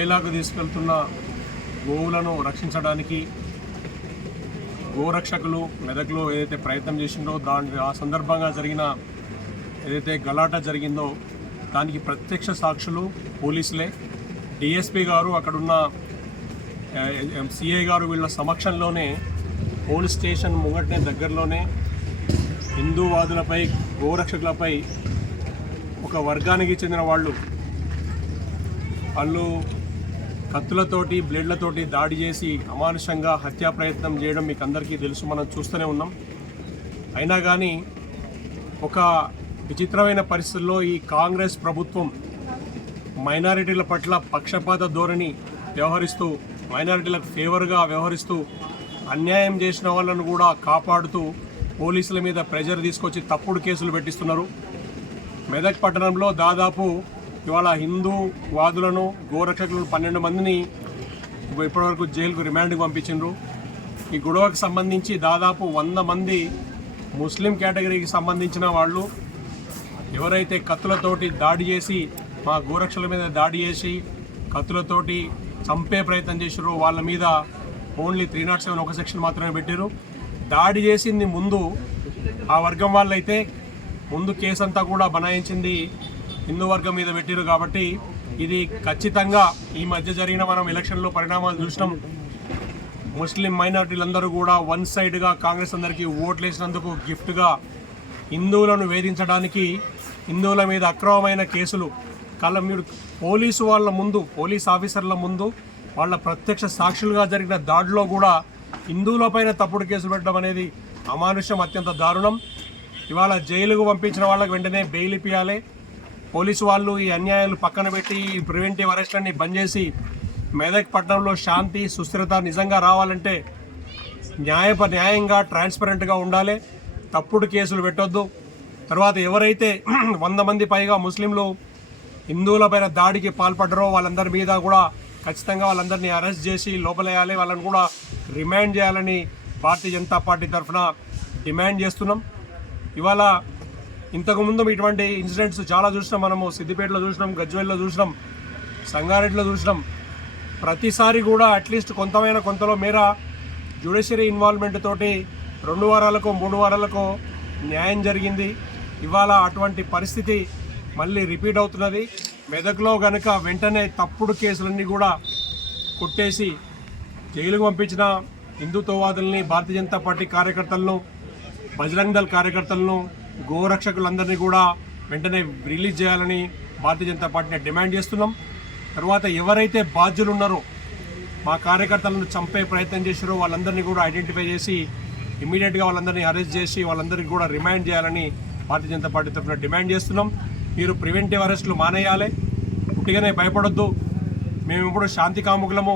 కబేలాకు తీసుకెళ్తున్న గోవులను రక్షించడానికి గోరక్షకులు మెదక్లో ఏదైతే ప్రయత్నం చేసిందో దాని ఆ సందర్భంగా జరిగిన ఏదైతే గలాట జరిగిందో దానికి ప్రత్యక్ష సాక్షులు పోలీసులే. డిఎస్పీ గారు అక్కడున్న సిఐ గారు వీళ్ళ సమక్షంలోనే పోలీస్ స్టేషన్ ముంగటనే దగ్గరలోనే హిందూవాదులపై గోరక్షకులపై ఒక వర్గానికి చెందిన వాళ్ళు వాళ్ళు కత్తులతోటి బ్లేడ్లతోటి దాడి చేసి అమానుషంగా హత్యా ప్రయత్నం చేయడం మీకు అందరికీ తెలుసు. మనం చూస్తూనే ఉన్నాం. అయినా కానీ ఒక విచిత్రమైన పరిస్థితుల్లో ఈ కాంగ్రెస్ ప్రభుత్వం మైనారిటీల పట్ల పక్షపాత ధోరణి వ్యవహరిస్తూ మైనారిటీలకు ఫేవర్గా వ్యవహరిస్తూ అన్యాయం చేసిన వాళ్ళను కూడా కాపాడుతూ పోలీసుల మీద ప్రెజర్ తీసుకొచ్చి తప్పుడు కేసులు పెట్టిస్తున్నారు. మెదక్ పట్టణంలో దాదాపు ఇవాళ హిందూ వాదులను గోరక్షకులను పన్నెండు మందిని ఇప్పటివరకు జైలుకు రిమాండ్కి పంపించిండ్రు. ఈ గొడవకు సంబంధించి దాదాపు వంద మంది ముస్లిం కేటగిరీకి సంబంధించిన వాళ్ళు ఎవరైతే కత్తులతోటి దాడి చేసి మా గోరక్షల మీద దాడి చేసి కత్తులతోటి చంపే ప్రయత్నం చేసారో వాళ్ళ మీద ఓన్లీ త్రీ నాట్ సెవెన్ ఒక సెక్షన్ మాత్రమే పెట్టారు దాడి చేసింది ముందు ఆ వర్గం వాళ్ళైతే ముందు కేసు అంతా కూడా బనాయించింది హిందూ వర్గం మీద పెట్టారు కాబట్టి ఇది ఖచ్చితంగా ఈ మధ్య జరిగిన మనం ఎలక్షన్లో పరిణామాలు చూసినాం. ముస్లిం మైనారిటీలందరూ కూడా వన్ సైడ్గా కాంగ్రెస్ అందరికీ ఓట్లు వేసినందుకు గిఫ్ట్గా హిందువులను వేధించడానికి హిందువుల మీద అక్రమమైన కేసులు కళ్ళ మీరు పోలీసు వాళ్ళ ముందు పోలీస్ ఆఫీసర్ల ముందు వాళ్ళ ప్రత్యక్ష సాక్షులుగా జరిగిన దాడిలో కూడా హిందువులపైన తప్పుడు కేసులు పెట్టడం అనేది అమానుష్యం అత్యంత దారుణం. ఇవాళ జైలుకు పంపించిన వాళ్ళకి వెంటనే బెయిల్ ఇప్పియాలి. పోలీసు వాళ్ళు ఈ అన్యాయాలు పక్కన పెట్టి ఈ ప్రివెంటివ్ అరెస్ట్లన్నీ బంద్ చేసి మెదక్ పట్టణంలో శాంతి సుస్థిరత నిజంగా రావాలంటే న్యాయప న్యాయంగా ట్రాన్స్పరెంట్గా ఉండాలి. తప్పుడు కేసులు పెట్టొద్దు. తర్వాత ఎవరైతే వంద మంది పైగా ముస్లింలు హిందువులపైన దాడికి పాల్పడ్డారో వాళ్ళందరి మీద కూడా ఖచ్చితంగా వాళ్ళందరినీ అరెస్ట్ చేసి లోపలేయాలి. వాళ్ళని కూడా రిమాండ్ చేయాలని భారతీయ జనతా పార్టీ తరఫున డిమాండ్ చేస్తున్నాం. ఇవాళ ఇంతకుముందు ఇటువంటి ఇన్సిడెంట్స్ చాలా చూసినాం మనము. సిద్దిపేటలో చూసినాం గజ్వేల్లో చూసినాం సంగారెడ్డిలో చూసినాం. ప్రతిసారి కూడా అట్లీస్ట్ కొంతమైన కొంతలో మేర జ్యుడిషియరీ ఇన్వాల్వ్మెంట్ తోటి రెండు వారాలకు మూడు వారాలకు న్యాయం జరిగింది. ఇవాళ అటువంటి పరిస్థితి మళ్ళీ రిపీట్ అవుతున్నది. మెదక్లో గనక వెంటనే తప్పుడు కేసులన్నీ కూడా కొట్టేసి జైలుకు పంపించిన హిందుత్వవాదుల్ని భారతీయ జనతా పార్టీ కార్యకర్తలను బజరంగ్ దళ్ కార్యకర్తలను గోరక్షకులందరినీ కూడా వెంటనే రిలీజ్ చేయాలని భారతీయ జనతా పార్టీని డిమాండ్ చేస్తున్నాం. తర్వాత ఎవరైతే బాధ్యులు ఉన్నారో మా కార్యకర్తలను చంపే ప్రయత్నం చేశారో వాళ్ళందరినీ కూడా ఐడెంటిఫై చేసి ఇమీడియట్గా వాళ్ళందరినీ అరెస్ట్ చేసి వాళ్ళందరికీ కూడా రిమాండ్ చేయాలని భారతీయ జనతా పార్టీ తరఫున డిమాండ్ చేస్తున్నాం. మీరు ప్రివెంటివ్ అరెస్టులు మానేయాలి. పుట్టిగానే భయపడొద్దు. మేము ఇప్పుడు శాంతి కాముకులము.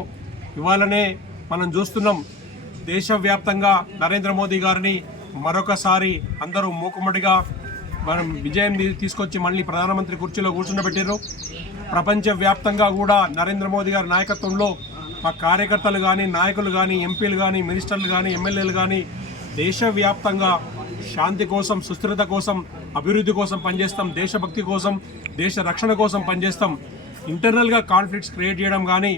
ఇవాళనే మనం చూస్తున్నాం దేశవ్యాప్తంగా నరేంద్ర మోదీ గారిని మరొకసారి అందరూ మూకుమ్మడిగా మనం విజయం తీసుకొచ్చి మళ్ళీ ప్రధానమంత్రి కుర్చీలో కూర్చుండబెట్టారు ప్రపంచవ్యాప్తంగా కూడా నరేంద్ర మోదీ గారి నాయకత్వంలో మా కార్యకర్తలు కానీ నాయకులు కానీ ఎంపీలు కానీ మినిస్టర్లు కానీ ఎమ్మెల్యేలు కానీ దేశవ్యాప్తంగా శాంతి కోసం సుస్థిరత కోసం అభివృద్ధి కోసం పనిచేస్తాం. దేశభక్తి కోసం దేశ రక్షణ కోసం పనిచేస్తాం. ఇంటర్నల్గా కాన్ఫ్లిక్ట్స్ క్రియేట్ చేయడం కానీ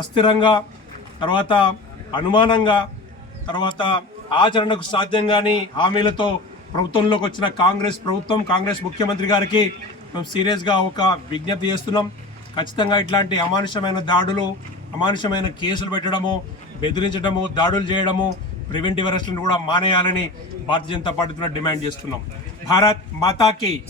అస్థిరంగా తర్వాత అనుమానంగా తర్వాత ఆచరణకు సాధ్యం కాని హామీలతో ప్రభుత్వంలోకి వచ్చిన కాంగ్రెస్ ప్రభుత్వం కాంగ్రెస్ ముఖ్యమంత్రి గారికి మేము సీరియస్గా ఒక విజ్ఞప్తి చేస్తున్నాం. ఖచ్చితంగా ఇట్లాంటి అమానుషమైన దాడులు అమానుషమైన కేసులు పెట్టడము బెదిరించడము దాడులు చేయడము ప్రివెంటివ్ అరెస్ట్లను కూడా మానేయాలని భారతీయ జనతా పార్టీ డిమాండ్ చేస్తున్నాం. భారత్ మాతాకి